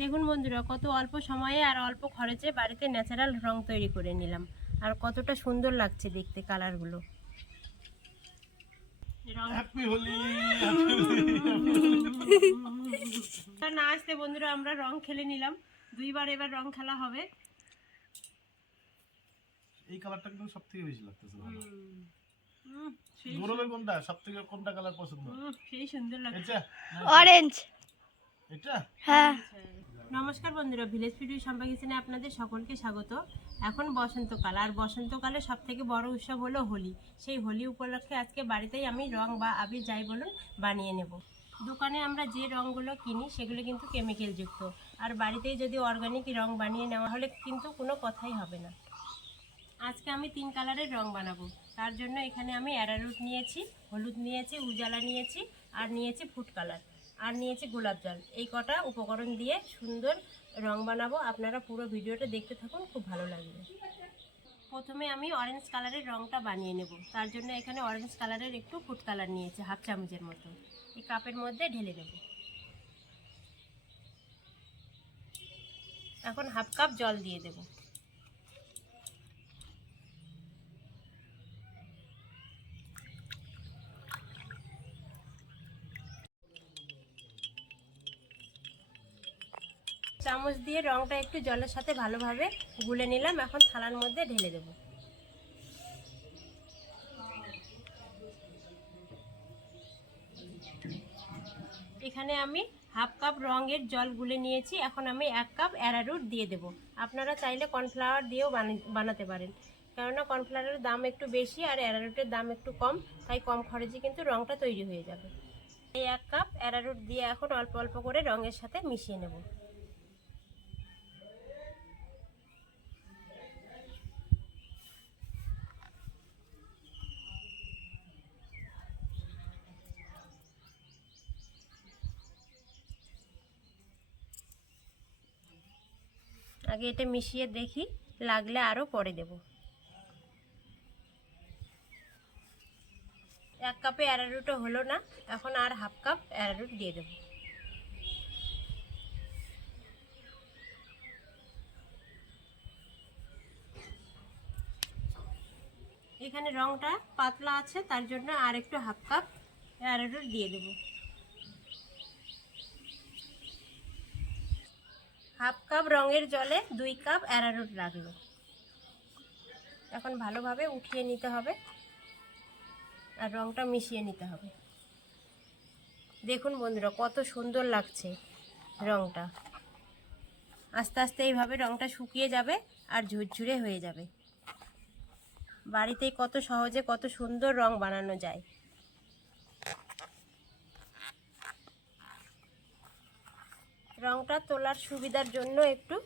দেখুন বন্ধুরা, কত অল্প সময়ে আর অল্প খরচে বাড়িতে ন্যাচারাল রং তৈরি করে নিলাম। আর কতটা সুন্দর লাগছে দেখতে কালারগুলো। না আসতে বন্ধুরা, আমরা রং খেলে নিলাম দুইবার, এবার রং খেলা হবে। এই কালারটা কিন্তু সবথেকে বেশি লাগতেছে ভালো। গরমের কোনটা সবথেকে কোনটা কালার পছন্দ? সেই সুন্দর লাগছে। এটা অরেঞ্জ। এটা হ্যাঁ। নমস্কার বন্ধুরা, ভিলেজ ভিডিও সম্পা কিচেনে আপনাদের সকলকে স্বাগত। এখন বসন্তকাল, আর বসন্তকালে সব থেকে বড় উৎসব হলো হোলি। সেই হোলি উপলক্ষে আজকে বাড়িতেই আমি রং বা আবির যাই বলুন বানিয়ে নেব। দোকানে আমরা যে রঙগুলো কিনি সেগুলো কিন্তু কেমিক্যাল যুক্ত, আর বাড়িতেই যদি অর্গানিক রং বানিয়ে নেওয়া হলে কিন্তু কোনো কথাই হবে না। আজকে আমি 3 কালারের রং বানাবো। তার জন্য এখানে আমি অ্যারারুট নিয়েছি, হলুদ নিয়েছি, উজালা নিয়েছি, আর নিয়েছি ফুড কালার, আর নিয়েছি গোলাপ জল। এই কটা উপকরণ দিয়ে সুন্দর রং বানাবো। আপনারা পুরো ভিডিওটা দেখতে থাকুন, খুব ভালো লাগবে। প্রথমে আমি অরেঞ্জ কালারের রংটা বানিয়ে নেব। তার জন্য এখানে অরেঞ্জ কালারের একটু ফুড কালার নিয়েছি, হাফ চামচের মতো। এই কাপের মধ্যে ঢেলে দেব। এখন হাফ কাপ জল দিয়ে দেব। চামচ দিয়ে রংটা একটু জলের সাথে ভালোভাবে গুলে নিলাম। এখন থালার মধ্যে ঢেলে দেব। এখানে আমি হাফ কাপ রঙের জল গুলে নিয়েছি। এখন আমি 1 কাপ অ্যারারুট দিয়ে দেব। আপনারা চাইলে কর্নফ্লাওয়ার দিয়েও বানাতে পারেন, কেননা কর্নফ্লাওয়ারের দাম একটু বেশি আর অ্যারারুটের দাম একটু কম, তাই কম খরচে কিন্তু রংটা তৈরি হয়ে যাবে। এই 1 কাপ অ্যারারুট দিয়ে এখন অল্প অল্প করে রঙের সাথে মিশিয়ে নেব। আগে এটা মিশিয়ে দেখি, লাগলে আরও পরে দেব। 1 কাপে অ্যারারুটও হলো না, এখন আর হাফ কাপ অ্যারারুট দিয়ে দেব। এখানে রংটা পাতলা আছে, তার জন্য আর একটু হাফ কাপ অ্যারারুট দিয়ে দেব। হাফ কাপ রঙের জলে 2 কাপ অ্যারারুট লাগলো। এখন ভালোভাবে উঠিয়ে নিতে হবে আর রংটা মিশিয়ে নিতে হবে। দেখুন বন্ধুরা, কত সুন্দর লাগছে রংটা। আস্তে আস্তে এইভাবে রংটা শুকিয়ে যাবে আর ঝুরঝুরে হয়ে যাবে। বাড়িতেই কত সহজে কত সুন্দর রং বানানো যায়। রংটা তোলার সুবিধার জন্য একটু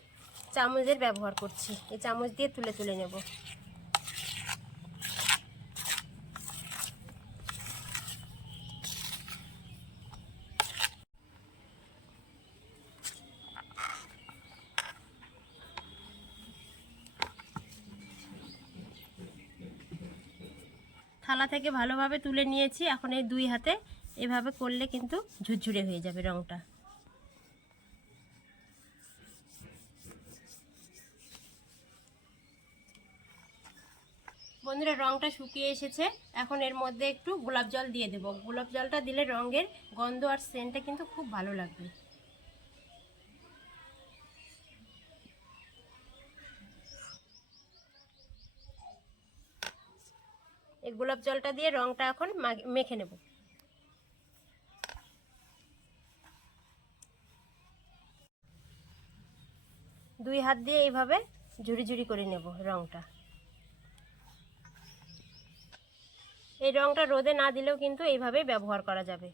চামচের ব্যবহার করছি। এই চামচ দিয়ে তুলে তুলে নেব। থালা থেকে ভালোভাবে তুলে নিয়েছি। এখন এই 2 হাতে এভাবে করলে কিন্তু ঝুরঝুরে হয়ে যাবে রংটা। বন্ধুরা, রংটা শুকিয়ে এসেছে। এখন এর মধ্যে একটু গোলাপ জল দিয়ে দেব। গোলাপ জলটা দিলে রঙের গন্ধ আর সেন্টটা কিন্তু খুব ভালো লাগবে। এই গোলাপ জলটা দিয়ে রংটা এখন মেখে নেব। দুই হাত দিয়ে এইভাবে ঝুড়ি ঝুড়ি করে নেব রংটা। এই রংটা রোদে না দিলেও কিন্তু এইভাবেই ব্যবহার করা যাবে।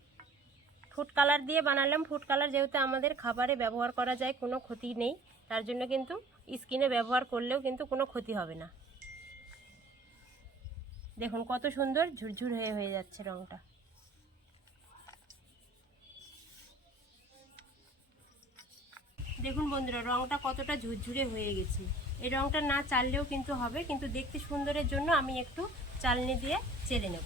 ফুড কালার দিয়ে বানালাম। ফুড কালার যেহেতু আমাদের খাবারে ব্যবহার করা যায়, কোনো ক্ষতি নেই, তার জন্য কিন্তু স্কিনে ব্যবহার করলেও কিন্তু কোনো ক্ষতি হবে না। দেখুন কত সুন্দর ঝুরঝুর হয়ে যাচ্ছে রংটা। দেখুন বন্ধুরা, রংটা কতটা ঝুরঝুরে হয়ে গেছে। এই রংটা না চাললেও কিন্তু হবে, কিন্তু দেখতে সুন্দরের জন্য আমি একটু চালনি দিয়ে চেলে নেব।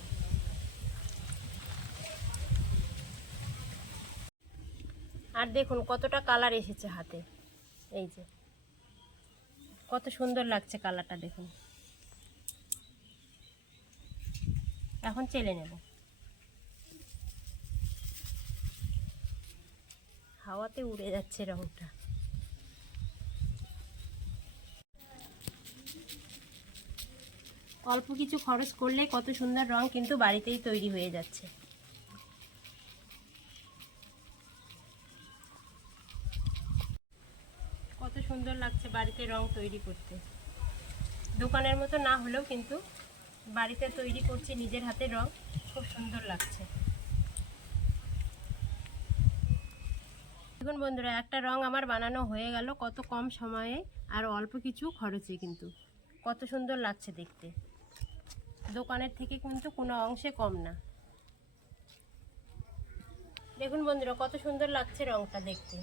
আর দেখুন কতটা কালার এসেছে হাতে, এই যে কত সুন্দর লাগছে কালারটা দেখুন। এখন চেলে নেব, হাওয়াতে উড়ে যাচ্ছে রংটা। অল্প কিছু খরচ করলে কত সুন্দর রং কিন্তু বাড়িতেই তৈরি হয়ে যাচ্ছে। কত সুন্দর লাগছে বাড়িতে রং তৈরি করতে। দোকানের মতো না হলেও কিন্তু বাড়িতে তৈরি করছি নিজের হাতে রং, খুব সুন্দর লাগছে। দেখুন বন্ধুরা, একটা রং আমার বানানো হয়ে গেল কত কম সময়ে আর অল্প কিছু খরচে, কিন্তু কত সুন্দর লাগছে দেখতে। দোকানের থেকে কিন্তু কোনো অংশে কম না। দেখুন বন্ধুরা কত সুন্দর লাগছে রংটা দেখতে।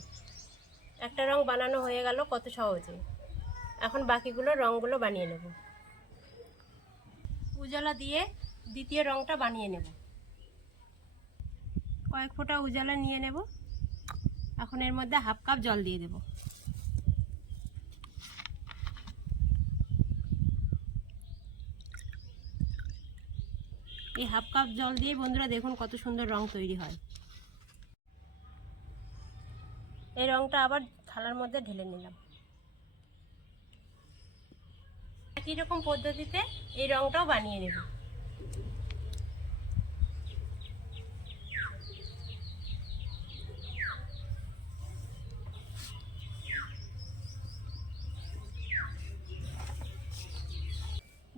একটা রং বানানো হয়ে গেল কত সহজে। এখন বাকিগুলো রংগুলো বানিয়ে নেব। উজালা দিয়ে দ্বিতীয় রংটা বানিয়ে নেব। কয়েক ফোঁটা উজালা নিয়ে নেব। এখন এর মধ্যে হাফ কাপ জল দিয়ে দেব। এই হাফ কাপ জল দিয়ে বন্ধুরা দেখুন কত সুন্দর রং তৈরি হয়। এই রংটা আবার থালার মধ্যে ঢেলে নিলাম। একই রকম পদ্ধতিতে এই রংটাও বানিয়ে নেব।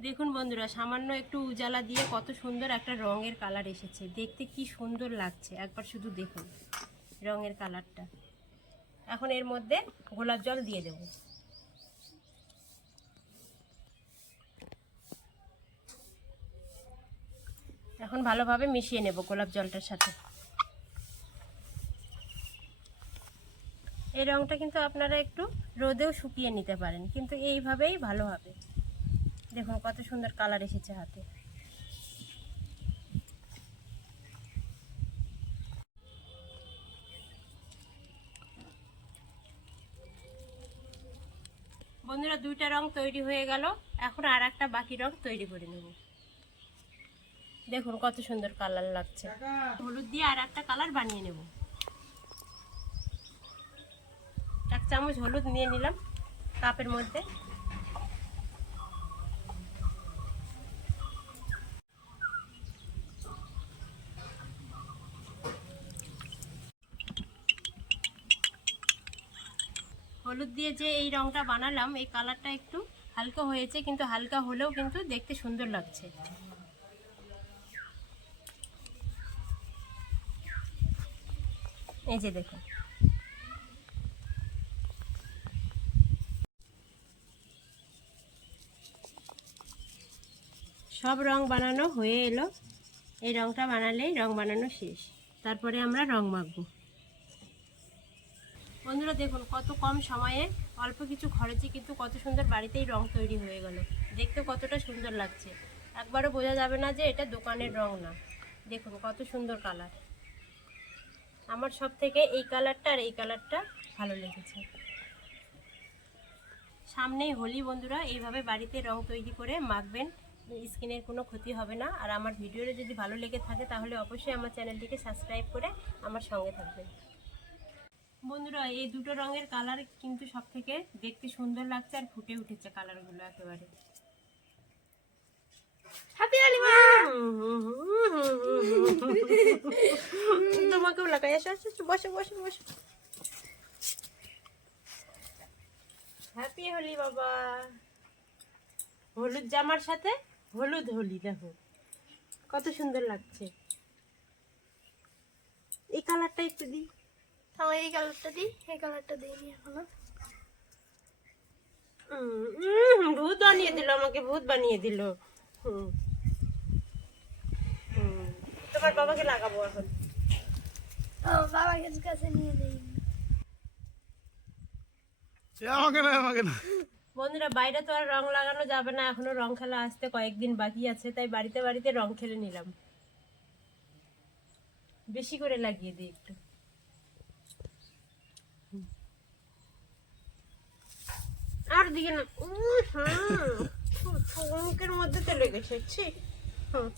দেখুন বন্ধুরা, সামান্য একটু উজালা দিয়ে কত সুন্দর একটা রঙের কালার এসেছে। দেখতে কি সুন্দর লাগছে, একবার শুধু দেখুন রঙের কালারটা। এখন এর মধ্যে গোলাপ জল দিয়ে দেব। এখন ভালোভাবে মিশিয়ে নেব গোলাপ জলটার সাথে। এই রংটা কিন্তু আপনারা একটু রোদেও শুকিয়ে নিতে পারেন, কিন্তু এইভাবেই ভালো হবে। দেখুন কত সুন্দর কালার এসেছে হাতে। বন্ধুরা দুইটা রং তৈরি হয়ে গেল। এখন আর একটা বাকি রং তৈরি করে নেব। দেখুন কত সুন্দর কালার লাগছে। হলুদ দিয়ে আর একটা কালার বানিয়ে নেব। 1 চামচ হলুদ নিয়ে নিলাম কাপের মধ্যে। হলুদ দিয়ে যে এই রংটা বানালাম, এই কালারটা একটু হালকা হয়েছে, কিন্তু হালকা হলেও কিন্তু দেখতে সুন্দর লাগছে। এই যে দেখুন, সব রং বানানো হয়ে এলো। এই রংটা বানালেই রং বানানো শেষ। তারপরে আমরা রং মাখবো। বন্ধুরা দেখুন কত কম সময়ে অল্প কিছু খরচে কিন্তু কত সুন্দর বাড়িতেই রং তৈরি হয়ে গেল। দেখতে কতটা সুন্দর লাগছে, একবারও বোঝা যাবে না যে এটা দোকানের রং না। দেখুন কত সুন্দর কালার। আমার সব থেকে এই কালারটা আর এই কালারটা ভালো লেগেছে। সামনেই হোলি বন্ধুরা, এইভাবে বাড়িতে রং তৈরি করে মাখবেন, স্কিনের কোনো ক্ষতি হবে না। আর আমার ভিডিওটা যদি ভালো লেগে থাকে তাহলে অবশ্যই আমার চ্যানেলটিকে সাবস্ক্রাইব করে আমার সঙ্গে থাকবেন। বন্ধুরা এই দুটো রঙের কালার কিন্তু সব থেকে দেখতে সুন্দর লাগছে আর ফুটে উঠেছে কালারগুলো একেবারে। হ্যাপি হোলি মা। তোমাকেও লাগাই, আসো আসো, বসো বসো বসো। হ্যাপি হোলি বাবা। হলুদ জামার সাথে হলুদ হোলি, দেখো কত সুন্দর লাগছে। এই কালারটা একটু দিই। এই কালারটা দিই, এই কালারটা দিইনি এখনো। ভূত বানিয়ে দিল আমাকে, ভূত বানিয়ে দিল। তোমার বাবাকে লাগাবো এখন। বাবার কাছে নিয়ে নেই। আমাকে না, আমাকে না। বন্ধুরা বাইরে তো আর রং লাগানো যাবে না, এখনো রং খেলা আসতে কয়েকদিন বাকি আছে, তাই বাড়িতে বাড়িতে রং খেলে নিলাম। বেশি করে লাগিয়ে দিই একটু। দিকে না মুখের মধ্যে চলে গেছে ছি হুম।